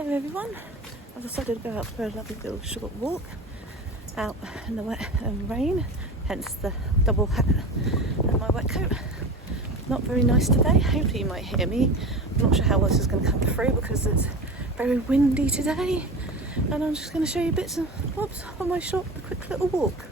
Hello everyone, I've decided to go out for a lovely little short walk out in the wet and rain, hence the double hat and my wet coat. Not very nice today, hopefully you might hear me. I'm not sure how this is going to come through because it's very windy today, and I'm just going to show you bits and bobs on my quick little walk.